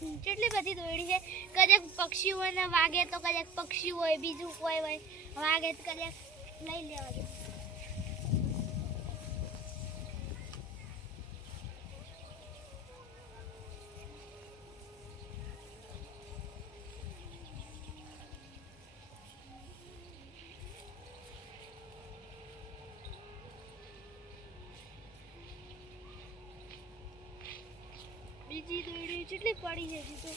કેટલી બધી દોડી છે. કદાચ પક્ષીઓને વાગે તો કદાચ પક્ષી હોય, બીજું કોઈ હોય વાગે તો કદાચ લઈ લેવા દે. બીજી દોડી કેટલી પડી છે હજી તો.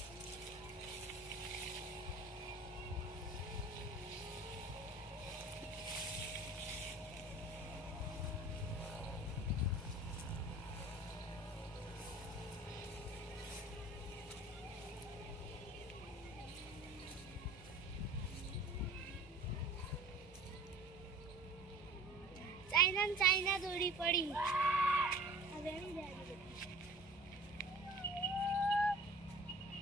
ચાઇના દોડી પડી.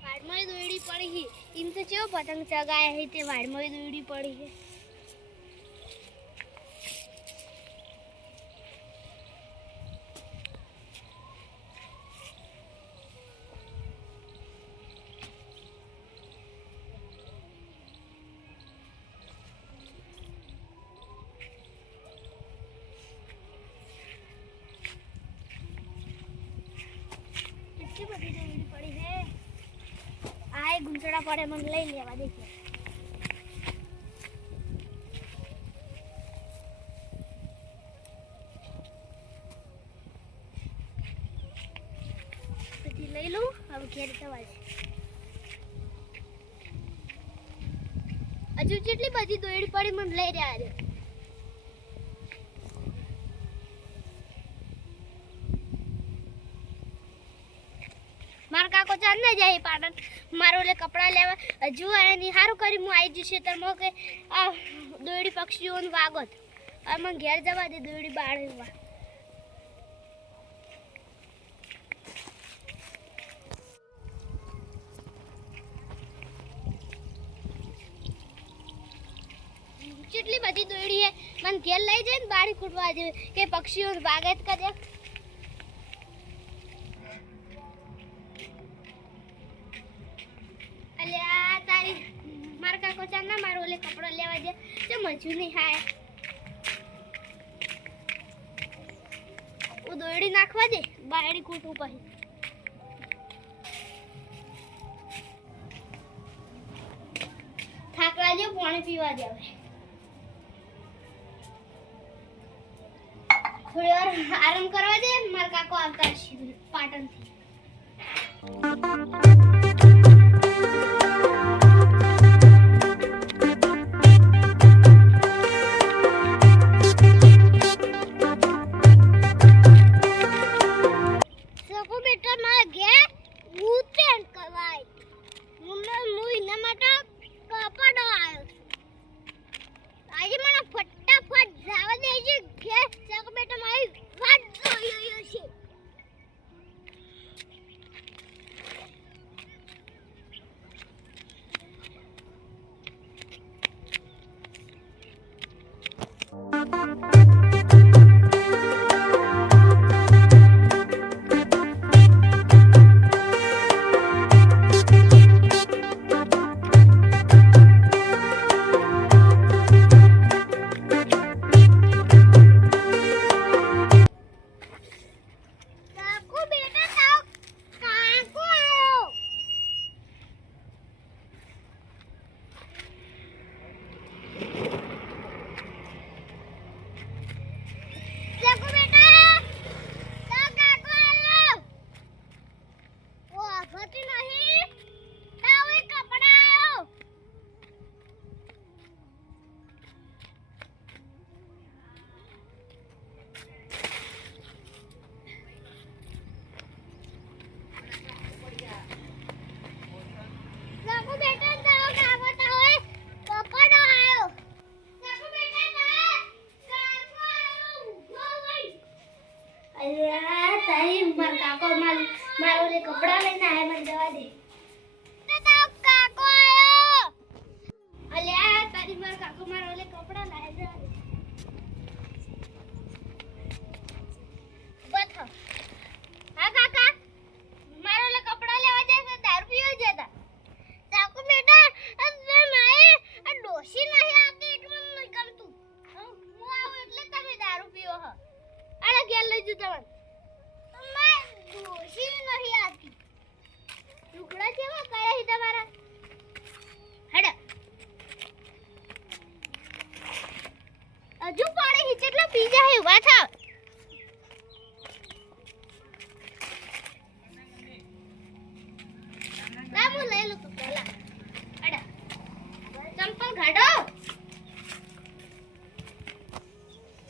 વાડમાં દોડી પડી. એમ તો કેવો પતંગ ચગાય છે તે વાડમાં દોડી પડી છે. કેટલી બધી દોડી પડી છે. આ ગુંચડા પડે મને લઈ લેવા દે. પછી લઈ લઉં. હવે ઘેર જવા છે. હજુ કેટલી બધી દોડી પડી મને લઈ રહ્યા છે. મારા કાકો ચાલ ના જાય પાટણ. મારો એટલે કપડા લેવા હજુ એની સારું કરી હું આવી જશે તો કે આ દોડી પક્ષીઓને વાગત. હવે મને ઘેર જવા દે દોડી બાળવા. કેટલી બધી દોડી છે. મને ઘેર લઈ જાય ને બારી કૂટવા દે કે પક્ષીઓને વાગે કરે. મારા કાકો ચાલ ના મારો ઓલે કપડો લેવા દે તો મજુ નહીં હાય. હું દોડી નાખવા દે બાયડી કૂટું પછી. થાકલા જે પાણી પીવા દે. થોડી વાર આરામ કરવા દે. મારા કાકો આવતા હશે પાટણથી. ફટાફટ જવા દેજે ઘેર. સકો બેટા મારી વાત જોઈ છે. તારી માર કાકો મારો લે કપડા લઈને આયા મને જવા દે. કેવા કયા હી તમારા હેડ હજુ પાણી હી કેટલા પીજા હે ઉભા થાવ ના હું લઈ લઉં તું પહેલા હેડ ચંપલ કાઢો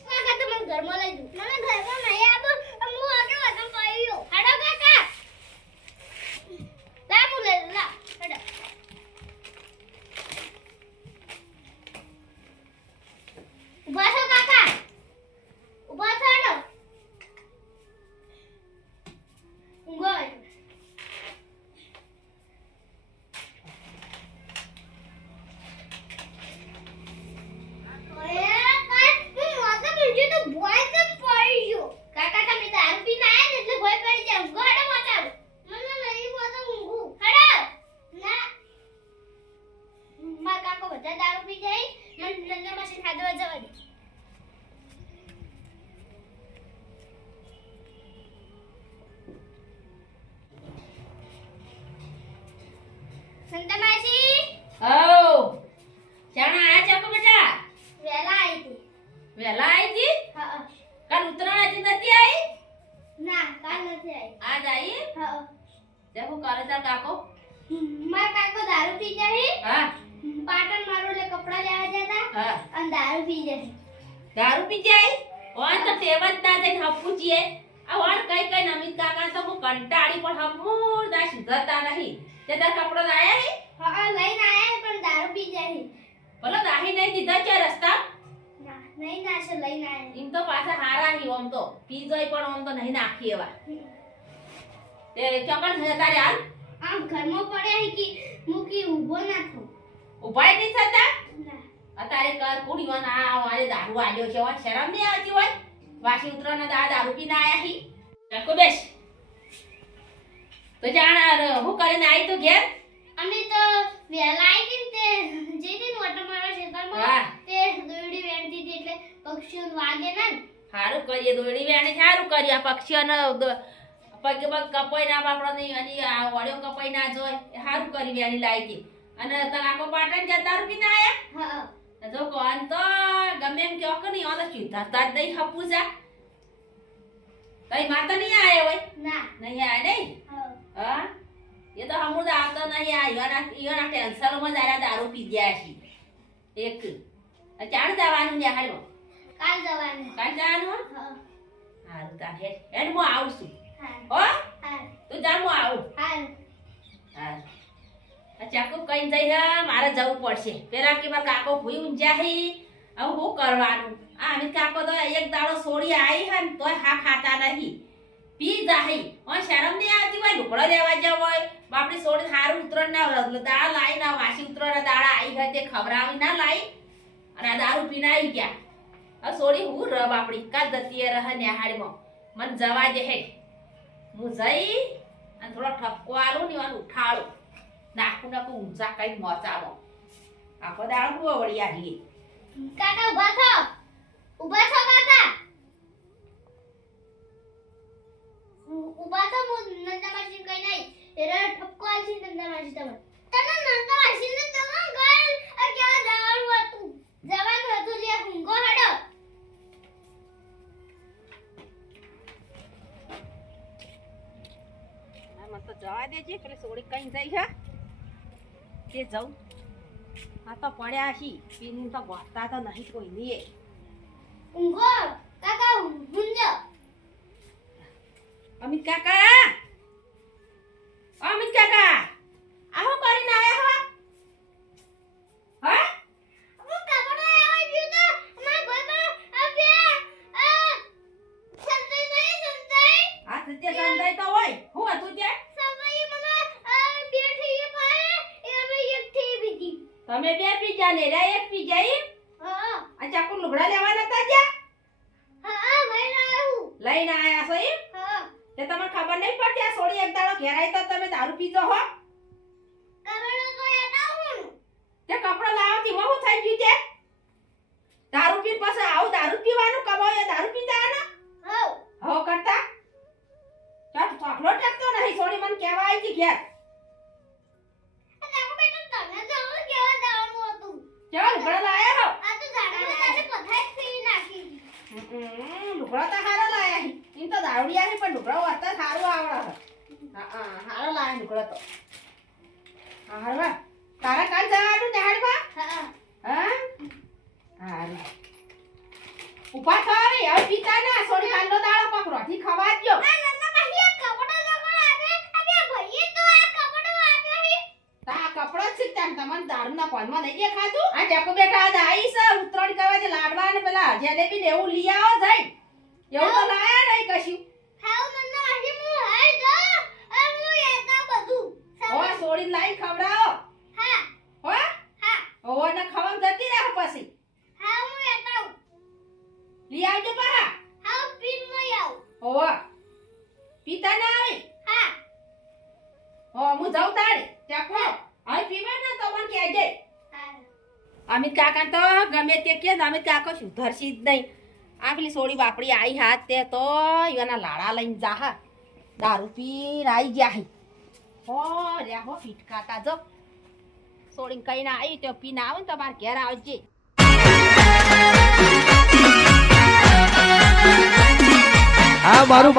કાકા તો મને ઘરમાં લઈ દઉં મને ઘરમાં નહીં આવો હું આગળ વધમ પાયો હેડો કાકા લા હું લઈ લઉં લા હેડ ઉભા થો કાકા ઉભા થો હેડો ઊંઘો દારૂ પી જાય ઓન તો તેવત ના જઈને હપુચીએ આ ઓન કઈ કઈ નમિત કાકા તો હું કંટાળી પણ હમૂર દા સુધરતા નહીં તે તાર કપડો લાયા હે હા લઈને આયા પણ દારૂ પી જાય બોલો દાહી નહીં દીધા છે રસ્તા ના નહીં નાશે લઈને આયા ઇમ તો પાછા હારા હી ઓમ તો પી જોઈ પણ ઓમ તો નહીં નાખી એવા તે ચોકણ છે તારે હાલ આમ ઘરમાં પડ્યા હે કે મુકી ઊભો ના થો ઉભાઈ નહીં થતા ના અત્યારે કર કુડીઓ ના આરે દારૂ આલ્યો છે ઓન શરમ નહીં આવતી હોય વાસી ઉતરાના દારૂ પીને આયા હી ચકો બેસ તો જાણ હું કરીને આવી તો ઘેર અમે તો વેલા આવી હતી તે જે દિન ઓટો મારો શેતરમાં તે દોરડી વેણતી હતી એટલે પક્ષીઓ વાગે ના હારું કરીએ દોરડી વેણે હારું કરીએ પક્ષીઓને પગ પગ કપાઈ ના બાપડો નહીં અને આ ઓળ્યો કપાઈ ના જોય હારું કરી વેણી લાવી હતી અને તલાકો પાટણ જતા દારૂ પીને આયા હા જો કોણ તો ગમે એમ કયો કે નહીં ઓને સુધારતા જ નહીં હપુસા તઈ માતા નહીં આયા હોય ના નહીં આયા નહીં હા એ તો હમુદ આવતો નહીં આ ઈવાના ટેન્શનમાં જારા દારૂ પી ગયા છે એક ચાણ જવાનું ને હાલો કાલ જવાનું હા હારું તાર હેડ હું આવું છું હા હો હા તું જા હું આવું હા હા ચાકુ કઈ જઈ હે મારે જવું પડશે પેલા કે મારા કાકો ભૂઈ ઊંઝા હી હવે હું કરવાનું આ અમિત કાકો તો એક દાડો છોડી આવી હે ને તોય હા ખાતા નહીં પી જાહી ઓય શરમ નહીં આવતી હોય લુકડો લેવા જવો હોય બાપડી છોડી હારું ઉતરણ ના દાડા લાઈ ના વાસી ઉતરણ દાડા આવી હોય તે ખવરાવી ના લાઈ અને આ દારૂ પીને આવી ગયા હવે છોડી હું ર બાપડી કાલ દતીએ રહ નેહાડીમાં મને જવા દે હે હું જઈ અને થોડો ઠપકો આલું ને અને ઉઠાડું નાખું નાખું ઊંચા કઈ મોચાવો આખો દાડો વળી આવી કાકા ઊભા થો કાકા ઊભા થો હું નંદા માસી કઈ નહીં એરા ઠપકો આલસી નંદા માસી તમે તને નંદા માસી ને તમે ગળ આ કેવા જવાનું હતું લે હુંગો હડો આ મત તો જવા દેજે પેલે સોડી કઈ જઈ હે તે જાઉં આ તો પડ્યા છી પીનું તો ગોતા તો નહીં કોઈ ની હુંગો કાકા હુંજો અમિત કાકા આહો કરીને આયા હો હા હું કપડા લેવા ગયો તો અમાર ઘરમાં આ સંતાઈ નહીં સંતાઈ આ સત્ય સંતાઈ તો હોય હું હતું ત્યાં સંતાઈ મમ્મા બે થઈ પાડે એ અમે એક થઈ બીજી તમે બે પીજા ને રે એક પીજા ઈ હા આ ચાકુ લુગડા લેવા નતા ગયા હા લઈને આયા છો ઈ હા તે તમને ખબર નહીં પડતી આ સોડી એક દાડો ઘેરાઈ તો તમે દારૂ પીજો હો કપડા તો યાદ આવું તે કપડો લાવતી હું થઈ ગયું છે દારૂ પી પછી આવું દારૂ પીવાનું કમાય દારૂ પીતાના હો હો કરતા ચાલ ચોકલો ટેકતો નહીં સોડી મને કહેવા આવી હતી ઘેર ઢોકળા તો સારો લાયા છે. એમ તો દાવડિયા છે પણ ઢોકળા વાતા સારું આવડે છે. હા સારો લાયા ઢોકળા તો. હા હરવા તારા કાલ જવાનું નેહાડવા? હા હા હારું. ઉભા થા રે હવે પીતા ના સોડી કાલનો દાડો કોક રોટી ખવા દ્યો. આ નન્ના ભાઈ કપડો લગો આપે અબે ભાઈએ તો આ કપડો આપ્યો હે. તા કપડો જ છે તમને દારૂના પાનમાં નહીં દેખાતું? આ ચકુ બેટા આજ આઈ છે ઉતરાણ કરવા જે લાડવા ને પેલા જલેબી ને એવું લઈ આવો જઈ. એવું તો લાયા નહીં કશું. હાઉ નન્ના ભાઈ હું હાઈ દો અને હું એતા બધું. હો સોડી લાઈ ખવડાવો. હા હો હા હો ને ખવમ જતી રાખ પછી. હા હું એતા લઈ આવજો પા. હાઉ પીન લઈ આવ. હો પીતા ના આવે. હા હો હું જાઉં તારે ચકુ હવે પીવે ને તો મને કહેજે. હા અમિત કાકા તો ગમે તે કે અમિત કાકો સુધરશી જ નહીં. આ પેલી સોડી બાપડી આઈ હાથ તે તો એના લાડા લઈને જા દારૂ પીને આઈ ગયા હી. હો રે હો ફીટકાતા જો સોડીને કઈ ના આવી તો પીને આવે ને તમારે ઘેર આવજે. આ મારું